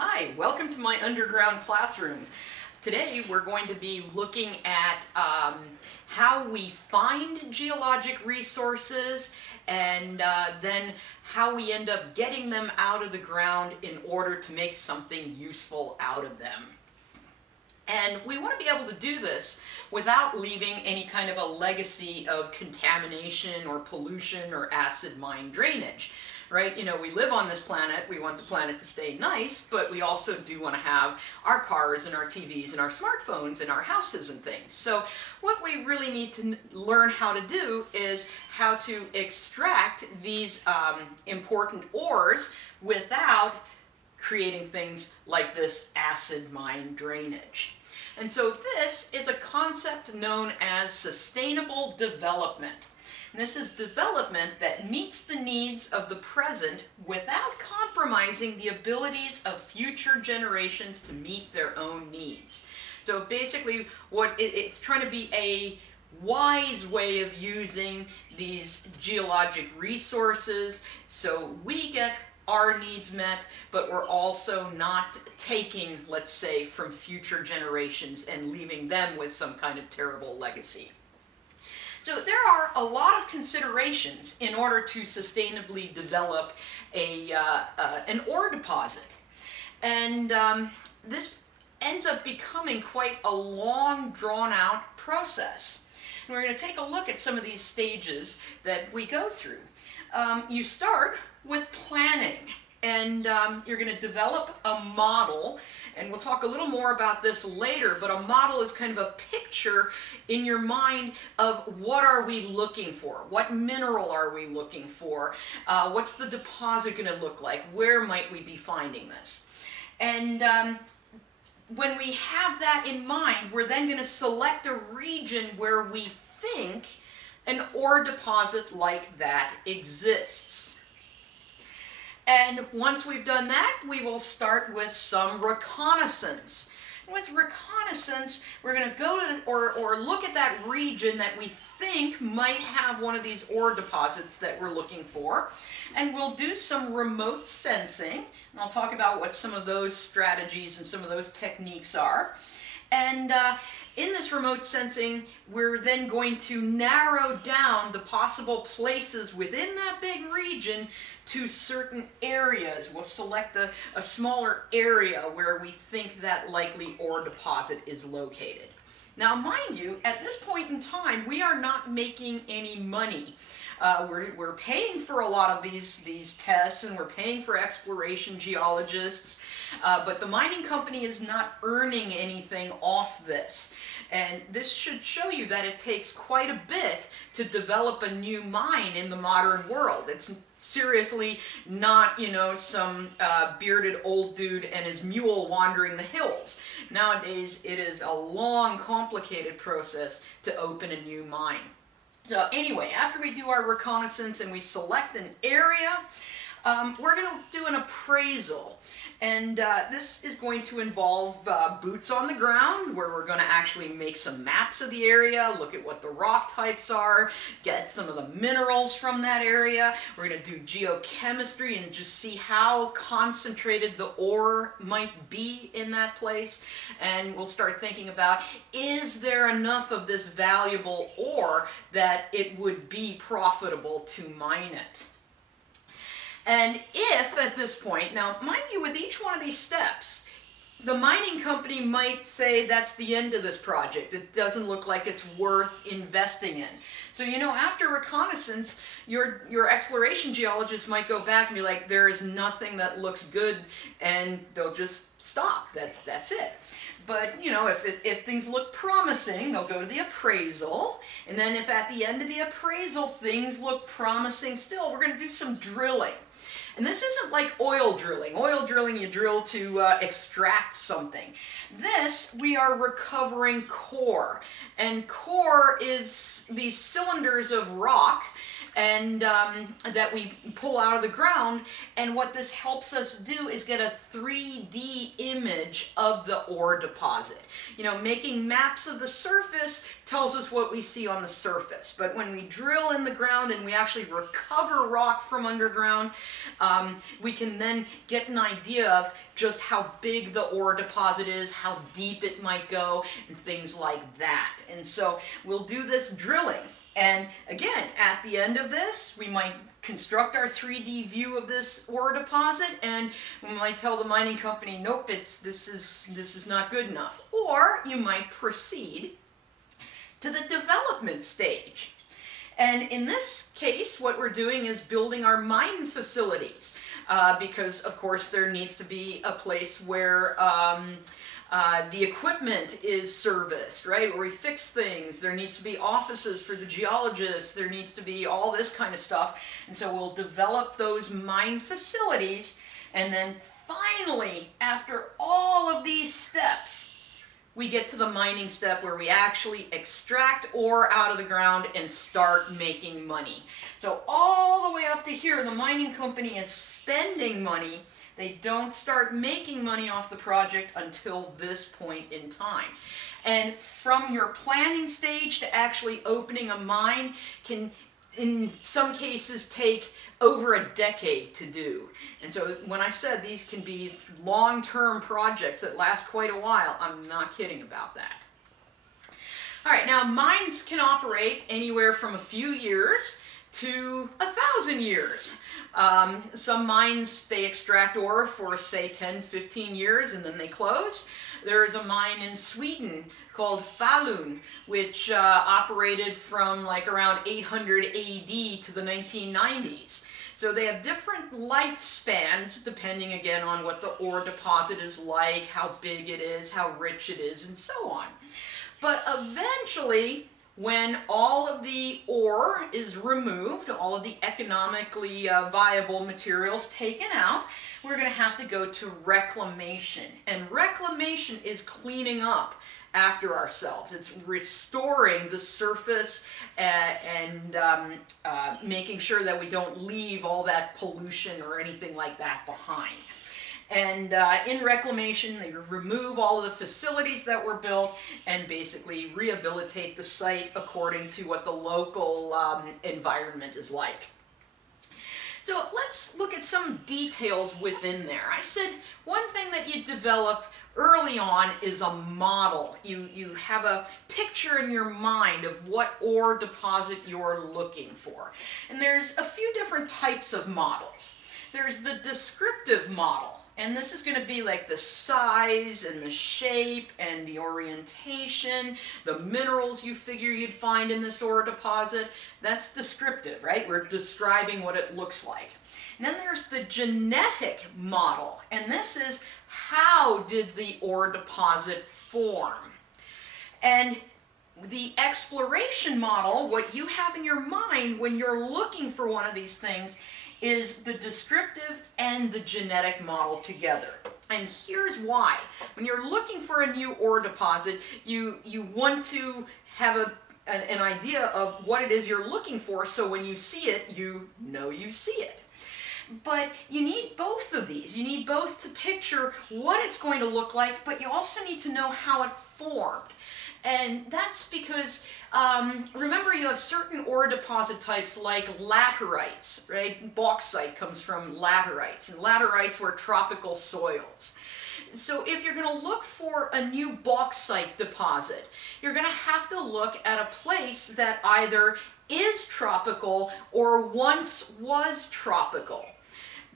Hi, welcome to my underground classroom. Today we're going to be looking at how we find geologic resources and then how we end up getting them out of the ground in order to make something useful out of them. And we want to be able to do this without leaving any kind of a legacy of contamination or pollution or acid mine drainage. Right? You know, we live on this planet, we want the planet to stay nice, but we also do want to have our cars and our TVs and our smartphones and our houses and things. So what we really need to learn how to do is how to extract these important ores without creating things like this acid mine drainage. And so this is a concept known as sustainable development. And this is development that meets the needs of the present without compromising the abilities of future generations to meet their own needs. So basically it's trying to be a wise way of using these geologic resources so we get our needs met, but we're also not taking, let's say, from future generations and leaving them with some kind of terrible legacy. So there are a lot of considerations in order to sustainably develop an ore deposit. And this ends up becoming quite a long, drawn-out process. And we're going to take a look at some of these stages that we go through. You start with planning, and you're going to develop a model, and we'll talk a little more about this later, but a model is kind of a picture in your mind of what are we looking for, what mineral are we looking for, what's the deposit going to look like, where might we be finding this. And when we have that in mind, we're then going to select a region where we think an ore deposit like that exists. And once we've done that, we will start with some reconnaissance. With reconnaissance, we're going to go to or look at that region that we think might have one of these ore deposits that we're looking for, and we'll do some remote sensing, and I'll talk about what some of those strategies and some of those techniques are. And in this remote sensing, we're then going to narrow down the possible places within that big region to certain areas. We'll select a smaller area where we think that likely ore deposit is located. Now, mind you, at this point in time, we are not making any money. We're paying for a lot of these tests, and we're paying for exploration geologists, but the mining company is not earning anything off this. And this should show you that it takes quite a bit to develop a new mine in the modern world. It's seriously not, you know, some bearded old dude and his mule wandering the hills. Nowadays, it is a long, complicated process to open a new mine. So anyway, after we do our reconnaissance and we select an area, we're going to do an appraisal. And this is going to involve boots on the ground, where we're going to actually make some maps of the area, look at what the rock types are, get some of the minerals from that area. We're going to do geochemistry and just see how concentrated the ore might be in that place. And we'll start thinking about, is there enough of this valuable ore that it would be profitable to mine it? And if at this point, now mind you, with each one of these steps, the mining company might say that's the end of this project. It doesn't look like it's worth investing in. So, you know, after reconnaissance, your exploration geologist might go back and be like, there is nothing that looks good, and they'll just stop. That's it. But, you know, if things look promising, they'll go to the appraisal. And then if at the end of the appraisal things look promising still, we're going to do some drilling. And this isn't like oil drilling. Oil drilling, you drill to extract something. This, we are recovering core. And core is these cylinders of rock, and that we pull out of the ground. And what this helps us do is get a 3D image of the ore deposit. You know, making maps of the surface tells us what we see on the surface, but when we drill in the ground and we actually recover rock from underground, we can then get an idea of just how big the ore deposit is, how deep it might go, and things like that. And so we'll do this drilling. And again, at the end of this, we might construct our 3D view of this ore deposit, and we might tell the mining company, nope, this is not good enough. Or you might proceed to the development stage. And in this case, what we're doing is building our mine facilities, because of course there needs to be a place where the equipment is serviced, right? Where we fix things. There needs to be offices for the geologists. There needs to be all this kind of stuff. And so we'll develop those mine facilities, and then finally, after all of these steps, we get to the mining step where we actually extract ore out of the ground and start making money. So all the way up to here, the mining company is spending money. They don't start making money off the project until this point in time. And from your planning stage to actually opening a mine can, in some cases, take over a decade to do. And so when I said these can be long-term projects that last quite a while, I'm not kidding about that. All right, now mines can operate anywhere from a few years to 1,000 years. Some mines, they extract ore for, say, 10, 15 years and then they close. There is a mine in Sweden called Falun, which operated from like around 800 AD to the 1990s. So they have different lifespans depending again on what the ore deposit is like, how big it is, how rich it is, and so on. But eventually, when all of the ore is removed, all of the economically viable materials taken out, we're going to have to go to reclamation. And reclamation is cleaning up after ourselves. It's restoring the surface and making sure that we don't leave all that pollution or anything like that behind. And in reclamation, they remove all of the facilities that were built and basically rehabilitate the site according to what the local environment is like. So let's look at some details within there. I said one thing that you develop early on is a model. You have a picture in your mind of what ore deposit you're looking for. And there's a few different types of models. There's the descriptive model. And this is going to be like the size and the shape and the orientation, the minerals you figure you'd find in this ore deposit. That's descriptive, right? We're describing what it looks like. And then there's the genetic model. And this is how did the ore deposit form? And the exploration model, what you have in your mind when you're looking for one of these things, is the descriptive and the genetic model together. And here's why. When you're looking for a new ore deposit, you want to have an idea of what it is you're looking for, so when you see it, you know you see it. But you need both of these. You need both to picture what it's going to look like, but you also need to know how it formed. And that's because, remember, you have certain ore deposit types like laterites, right? Bauxite comes from laterites, and laterites were tropical soils. So if you're going to look for a new bauxite deposit, you're going to have to look at a place that either is tropical or once was tropical,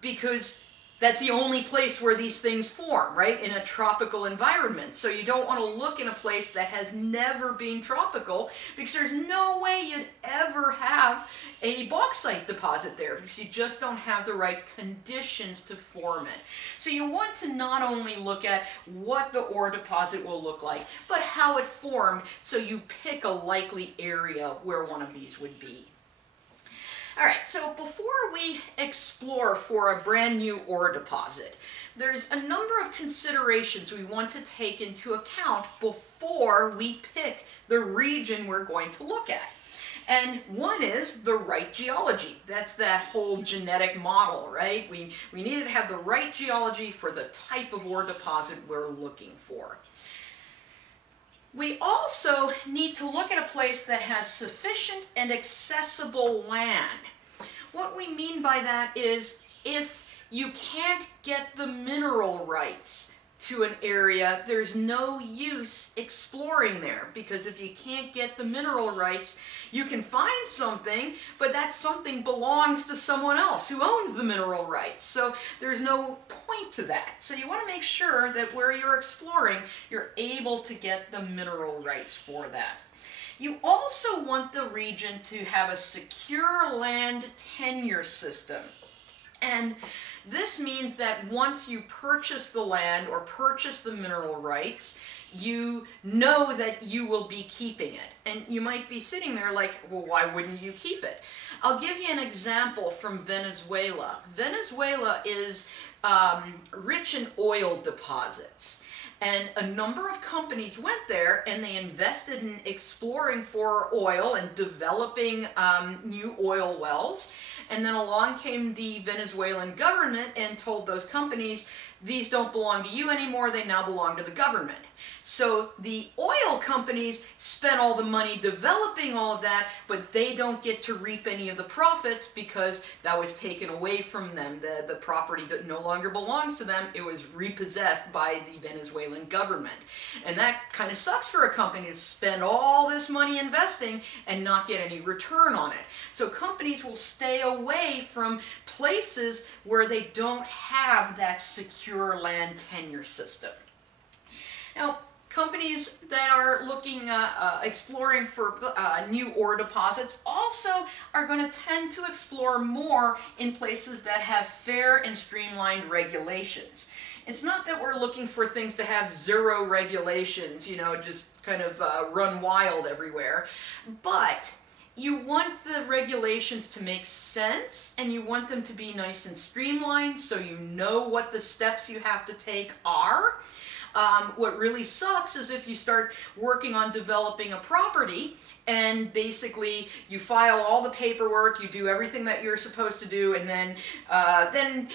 because that's the only place where these things form, right? In a tropical environment. So you don't want to look in a place that has never been tropical, because there's no way you'd ever have a bauxite deposit there, because you just don't have the right conditions to form it. So you want to not only look at what the ore deposit will look like, but how it formed, so you pick a likely area where one of these would be. All right, so before we explore for a brand new ore deposit, there's a number of considerations we want to take into account before we pick the region we're going to look at. And one is the right geology. That's that whole genetic model, right? We needed to have the right geology for the type of ore deposit we're looking for. We also need to look at a place that has sufficient and accessible land. What we mean by that is if you can't get the mineral rights to an area, there's no use exploring there, because if you can't get the mineral rights, you can find something, but that something belongs to someone else who owns the mineral rights. So there's no point to that. So you want to make sure that where you're exploring, you're able to get the mineral rights for that. You also want the region to have a secure land tenure system. And this means that once you purchase the land or purchase the mineral rights, you know that you will be keeping it. And you might be sitting there like, well, why wouldn't you keep it? I'll give you an example from Venezuela. Venezuela is rich in oil deposits. And a number of companies went there and they invested in exploring for oil and developing new oil wells. And then along came the Venezuelan government and told those companies, these don't belong to you anymore, they now belong to the government. So the oil companies spent all the money developing all of that, but they don't get to reap any of the profits because that was taken away from them. The property no longer belongs to them, it was repossessed by the Venezuelan government. And that kind of sucks for a company to spend all this money investing and not get any return on it. So companies will stay away from places where they don't have that secure land tenure system. Now, companies that are looking, exploring for new ore deposits also are going to tend to explore more in places that have fair and streamlined regulations. It's not that we're looking for things to have zero regulations, just kind of run wild everywhere, but you want the regulations to make sense and you want them to be nice and streamlined so you know what the steps you have to take are. What really sucks is if you start working on developing a property and basically you file all the paperwork, you do everything that you're supposed to do, and then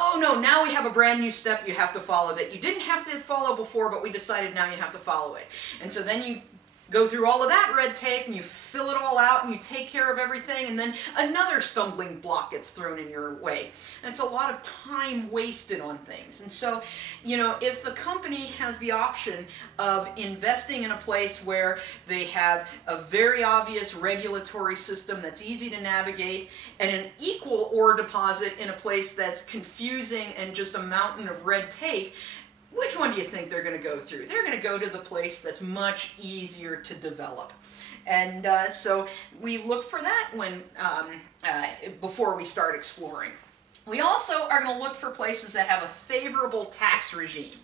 oh no, now we have a brand new step you have to follow that you didn't have to follow before, but we decided now you have to follow it. And so then you go through all of that red tape and you fill it all out and you take care of everything, and then another stumbling block gets thrown in your way. And it's a lot of time wasted on things. And so, if a company has the option of investing in a place where they have a very obvious regulatory system that's easy to navigate and an equal ore deposit in a place that's confusing and just a mountain of red tape, which one do you think they're going to go through? They're going to go to the place that's much easier to develop. And so we look for that when before we start exploring. We also are going to look for places that have a favorable tax regime.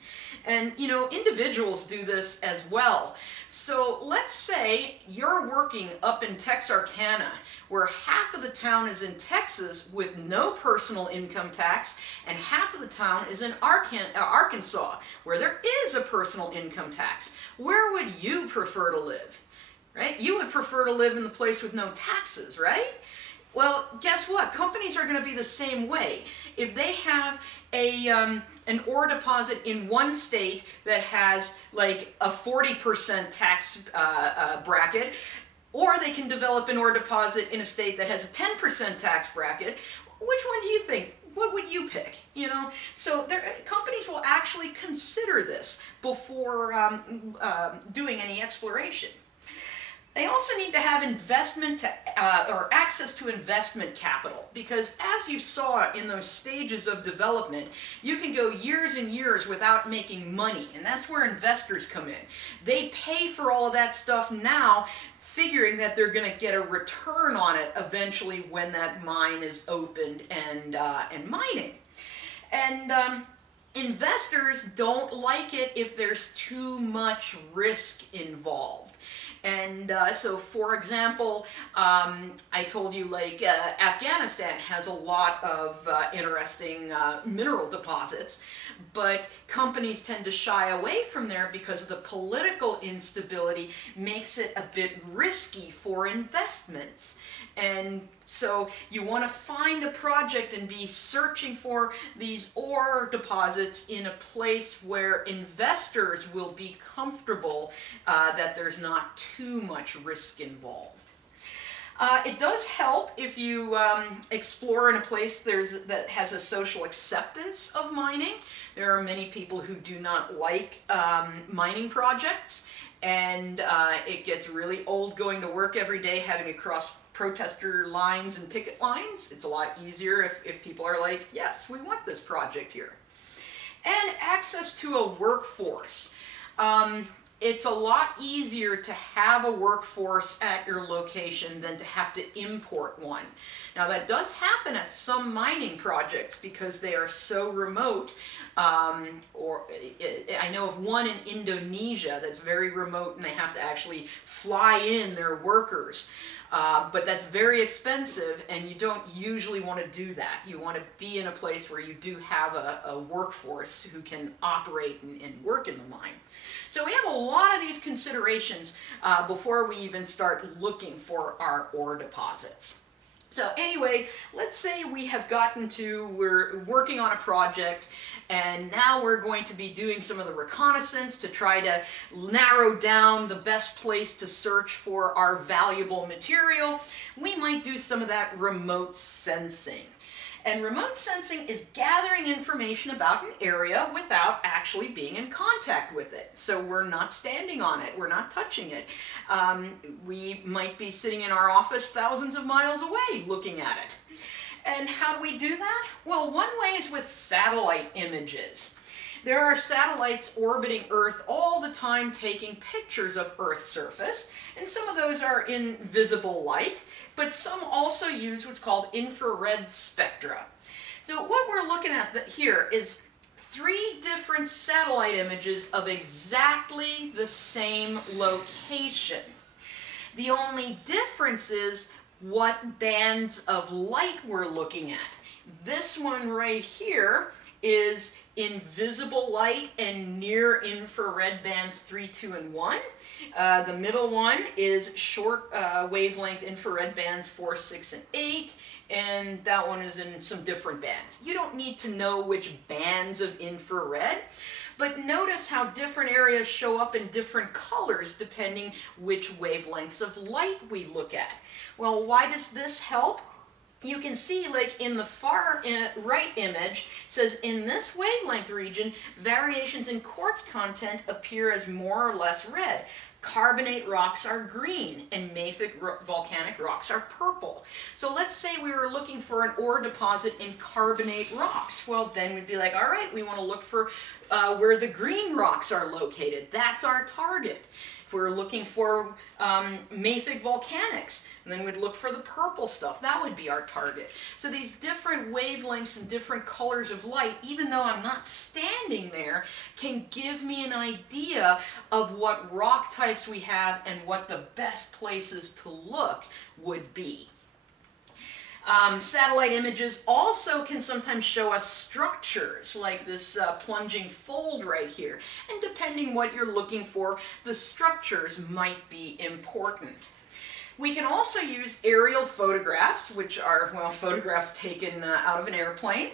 And, individuals do this as well. So let's say you're working up in Texarkana, where half of the town is in Texas with no personal income tax, and half of the town is in Arkansas, where there is a personal income tax. Where would you prefer to live? Right? You would prefer to live in the place with no taxes, right? Well, guess what? Companies are going to be the same way. If they have an ore deposit in one state that has like a 40% tax bracket, or they can develop an ore deposit in a state that has a 10% tax bracket, which one do you think? What would you pick? So companies will actually consider this before doing any exploration. They also need to have or access to investment capital, because as you saw in those stages of development, you can go years and years without making money, and that's where investors come in. They pay for all of that stuff now, figuring that they're going to get a return on it eventually when that mine is opened and mining. And investors don't like it if there's too much risk involved. And so, for example, I told you like Afghanistan has a lot of interesting mineral deposits, but companies tend to shy away from there because the political instability makes it a bit risky for investments. And so you want to find a project and be searching for these ore deposits in a place where investors will be comfortable that there's not too much risk involved. It does help if you explore in a place that has a social acceptance of mining. There are many people who do not like mining projects, and it gets really old going to work every day having to cross protester lines and picket lines. It's a lot easier if people are like, yes, we want this project here. And access to a workforce. It's a lot easier to have a workforce at your location than to have to import one. Now that does happen at some mining projects because they are so remote. I know of one in Indonesia that's very remote and they have to actually fly in their workers. But that's very expensive, and you don't usually want to do that. You want to be in a place where you do have a workforce who can operate and work in the mine. So we have a lot of these considerations before we even start looking for our ore deposits. So anyway, let's say we have we're working on a project, and now we're going to be doing some of the reconnaissance to try to narrow down the best place to search for our valuable material. We might do some of that remote sensing. And remote sensing is gathering information about an area without actually being in contact with it. So we're not standing on it, we're not touching it. We might be sitting in our office thousands of miles away looking at it. And how do we do that? Well, one way is with satellite images. There are satellites orbiting Earth all the time taking pictures of Earth's surface, and some of those are in visible light, but some also use what's called infrared spectra. So what we're looking at here is 3 different satellite images of exactly the same location. The only difference is what bands of light we're looking at. This one right here is in visible light and near infrared bands 3, 2, and 1. The middle one is short wavelength infrared bands 4, 6, and 8. And that one is in some different bands. You don't need to know which bands of infrared, but notice how different areas show up in different colors depending which wavelengths of light we look at. Well, why does this help? You can see, like in the far right image, it says in this wavelength region, variations in quartz content appear as more or less red. Carbonate rocks are green, and mafic volcanic rocks are purple. So let's say we were looking for an ore deposit in carbonate rocks. Well, then we'd be like, all right, we want to look for where the green rocks are located. That's our target. If we were looking for mafic volcanics, and then we'd look for the purple stuff. That would be our target. So these different wavelengths and different colors of light, even though I'm not standing there, can give me an idea of what rock types we have and what the best places to look would be. Satellite images also can sometimes show us structures, like this plunging fold right here. And depending what you're looking for, the structures might be important. We can also use aerial photographs, which are, well, photographs taken out of an airplane.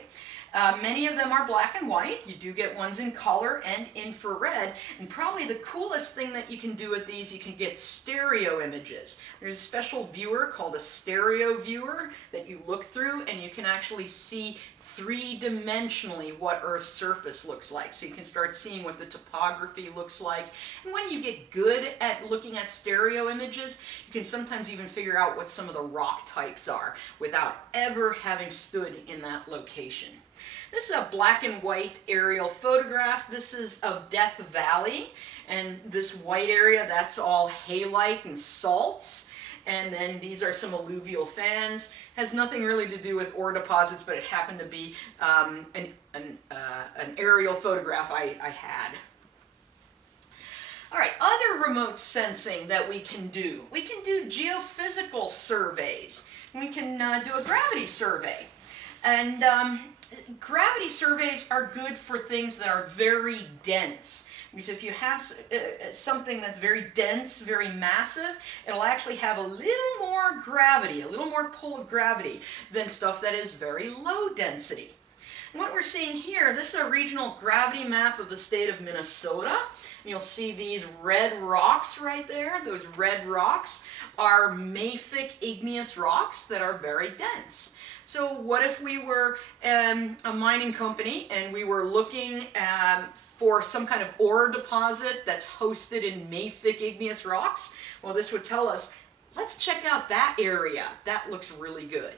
Many of them are black and white. You do get ones in color and infrared. And probably the coolest thing that you can do with these, you can get stereo images. There's a special viewer called a stereo viewer that you look through, and you can actually see 3-dimensionally what Earth's surface looks like. So you can start seeing what the topography looks like. And when you get good at looking at stereo images, you can sometimes even figure out what some of the rock types are without ever having stood in that location. This is a black and white aerial photograph. This is of Death Valley, and this white area, that's all halite and salts. And then these are some alluvial fans. Has nothing really to do with ore deposits, but it happened to be an aerial photograph I had. All right, other remote sensing that we can do. We can do geophysical surveys. We can do a gravity survey. And gravity surveys are good for things that are very dense. Because if you have something that's very dense, very massive, it'll actually have a little more gravity, a little more pull of gravity than stuff that is very low density. And what we're seeing here, this is a regional gravity map of the state of Minnesota. And you'll see these red rocks right there. Those red rocks are mafic igneous rocks that are very dense. So what if we were a mining company and we were looking for some kind of ore deposit that's hosted in mafic igneous rocks? Well, this would tell us, let's check out that area. That looks really good.